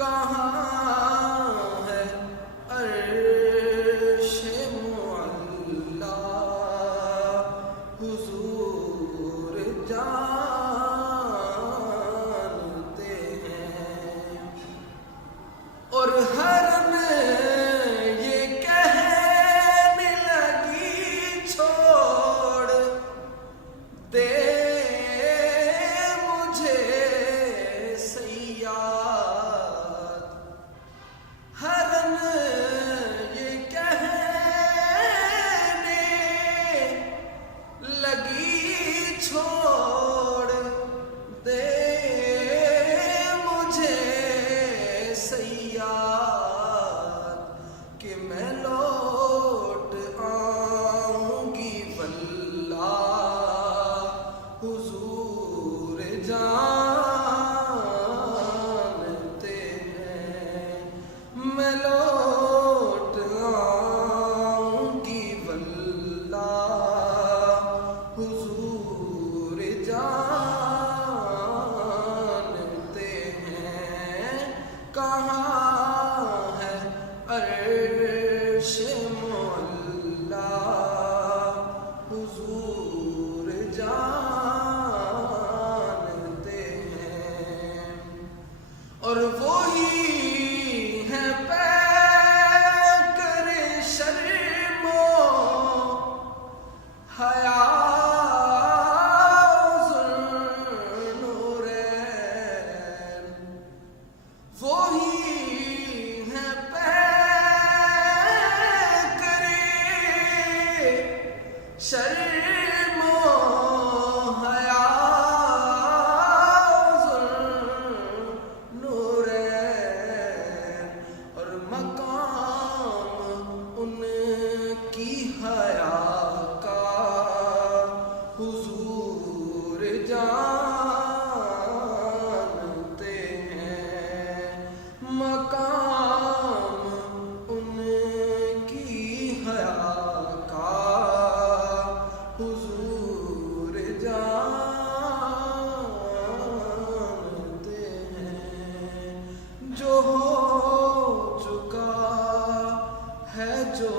کہاں ہے عرش معلا حضور جانتے ہیں، اور حرم یہ کہنے لگی چھوڑ دے مجھے سیاد، حرم یہ کہنے لگی چھوڑ دے مجھے سیاد، کہ میں لوٹ آؤں گی واللہ حضور جانتے ہیں، میں لوٹ آؤں گی واللہ حضور جانتے ہیں، کہاں ہے عرش معلا حضور جانتے ہیں، اور وہی ہے پیکر شرم و حیا ذوالنورین، وہی ہے پیکر شرم و حیا ذوالنورین، اور مقام ان کی حیا کا حضور جانتے ہیں، مقام ان کی حیا کا حضور جانتے ہیں، جو ہو چکا ہے جو